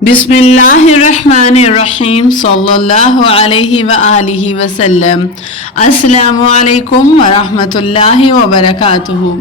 बिस्मिल्लाहिर्रहमानिर्रहीम सल्लल्लाहु अलैहि व आलिहि वसल्लम। अस्सलामु अलैकुम व रहमतुल्लाहि व बरकातुहू।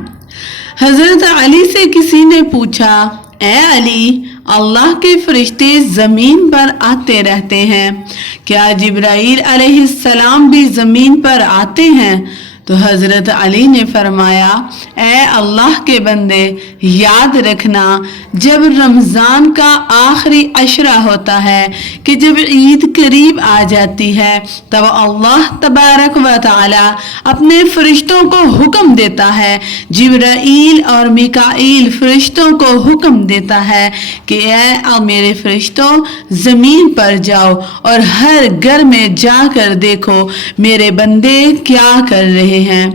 हज़रत अली से किसी ने पूछा, ए अली, अल्लाह के फरिश्ते ज़मीन पर आते रहते हैं, क्या जिब्राईल अलैहिस्सलाम भी ज़मीन पर आते हैं? तो हज़रत अली ने फरमाया, ए अल्लाह के बंदे, याद रखना, जब रमज़ान का आखिरी अशरा होता है कि जब ईद करीब आ जाती है, तब अल्लाह तबारक व तआला अपने फरिश्तों को हुक्म देता है, जिब्राईल और मिकाईल फरिश्तों को हुक्म देता है कि ए मेरे फरिश्तों, ज़मीन पर जाओ और हर घर में जाकर देखो मेरे बंदे क्या कर रहे हैं।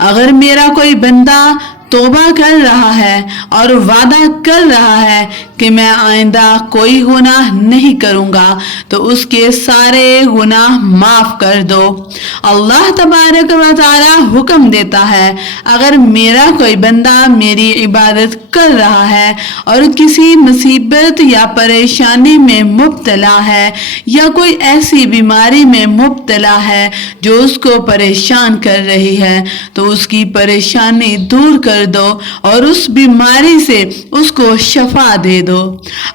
अगर मेरा कोई बंदा तौबा कर रहा है और वादा कर रहा है कि मैं आइंदा कोई गुनाह नहीं करूंगा, तो उसके सारे गुनाह माफ कर दो। अल्लाह तबारक व तआला हुक्म देता है, अगर मेरा कोई बंदा मेरी इबादत कर रहा है और किसी मुसीबत या परेशानी में मुब्तला है या कोई ऐसी बीमारी में मुब्तला है जो उसको परेशान कर रही है, तो उसकी परेशानी दूर कर दो और उस बीमारी से उसको शफा दे दो।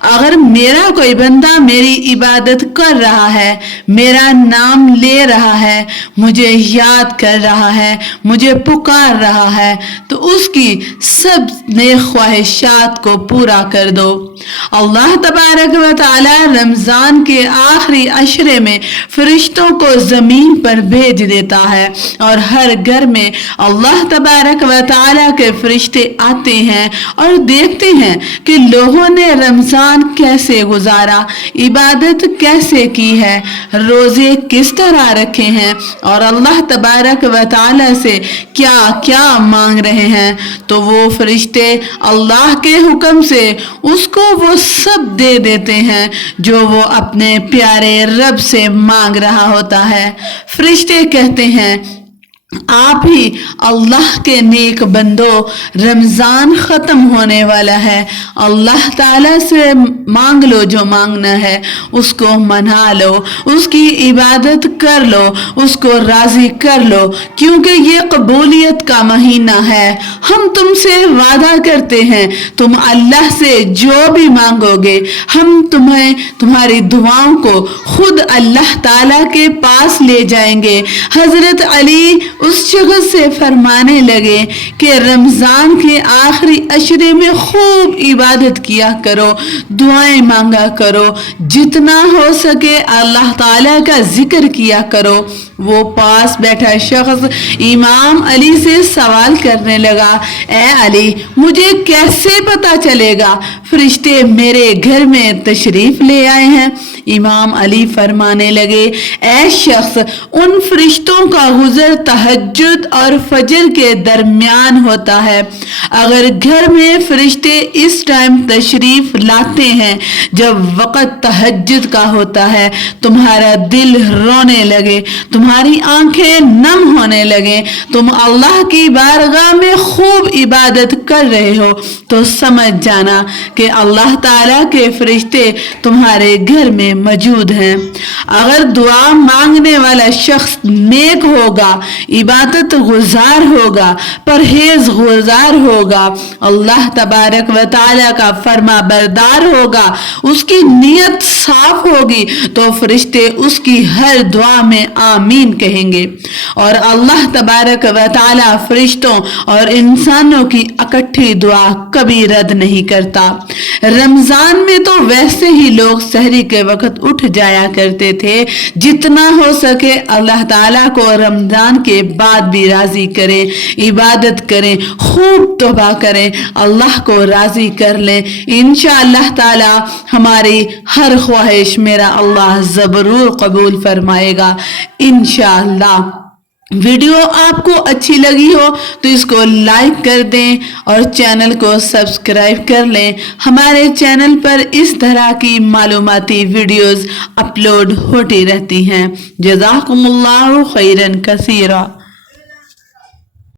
अगर मेरा कोई बंदा मेरी इबादत कर रहा है, मेरा नाम ले रहा है, मुझे याद कर रहा है, मुझे पुकार रहा है, तो उसकी सब नेक ख्वाहिशात को पूरा कर दो। अल्लाह तबारक व तआला रमजान के आखिरी अशरे में फरिश्तों को जमीन पर भेज देता है और हर घर में अल्लाह तबारक व तआला के फरिश्ते आते हैं और देखते हैं कि लोगों ने रमजान कैसे गुजारा, इबादत कैसे की है, रोजे किस तरह रखे हैं और अल्लाह तबारक व तआला से क्या क्या मांग रहे हैं। तो वो फरिश्ते अल्लाह के हुक्म से उसको वो सब दे देते हैं जो वो अपने प्यारे रब से मांग रहा होता है। फरिश्ते कहते हैं, आप ही अल्लाह के नेक बंदो, रमज़ान ख़त्म होने वाला है, अल्लाह ताला से मांग लो, जो मांगना है उसको मना लो, उसकी इबादत कर लो, उसको राज़ी कर लो, क्योंकि ये कबूलियत का महीना है। हम तुमसे वादा करते हैं, तुम अल्लाह से जो भी मांगोगे, हम तुम्हें तुम्हारी दुआओं को खुद अल्लाह ताला के पास ले जाएंगे। हज़रत अली उस शख्स से फरमाने लगे कि रमजान के आखिरी अशरे में खूब इबादत किया करो, दुआएं मांगा करो, जितना हो सके अल्लाह ताला का जिक्र किया करो। वो पास बैठा शख्स इमाम अली से सवाल करने लगा, ए अली, मुझे कैसे पता चलेगा फरिश्ते मेरे घर में तशरीफ ले आए हैं? इमाम अली फरमाने लगे, ए शख्स, उन फरिश्तों का गुजर तहज्जुद और फजर के दरमियान होता है। अगर घर में फरिश्ते इस टाइम तशरीफ लाते हैं जब वक़्त तहज्जुद का होता है, तुम्हारा दिल रोने लगे, तुम्हारी आंखें नम होने लगे, तुम अल्लाह की बारगाह में खूब इबादत कर रहे हो, तो समझ जाना कि अल्लाह ताला के फरिश्ते तुम्हारे घर में मौजूद हैं। अगर दुआ मांगने वाला शख्स नेक होगा, इबादत गुजार होगा, परहेज गुजार होगा, अल्लाह तबारक व तआला का फरमा बरदार होगा, उसकी नीयत साफ होगी, तो फरिश्ते उसकी हर दुआ में आमीन कहेंगे और अल्लाह तबारक व तआला फरिश्तों और इंसानों की इकट्ठी दुआ कभी रद्द नहीं करता। रमजान में तो वैसे ही लोग सहरी के वक्त उठ जाया करते थे। जितना हो सके अल्लाह ताला को रमजान के बाद भी राजी करें, इबादत करें, खूब तौबा करें, अल्लाह को राजी कर लें। इंशाअल्लाह ताला हमारी हर ख्वाहिश मेरा अल्लाह ज़रूर कबूल फरमाएगा इंशाअल्लाह। वीडियो आपको अच्छी लगी हो तो इसको लाइक कर दें और चैनल को सब्सक्राइब कर लें। हमारे चैनल पर इस तरह की मालूमाती वीडियोस अपलोड होती रहती हैं। जज़ाकुमुल्लाहु खैरन कसीरा।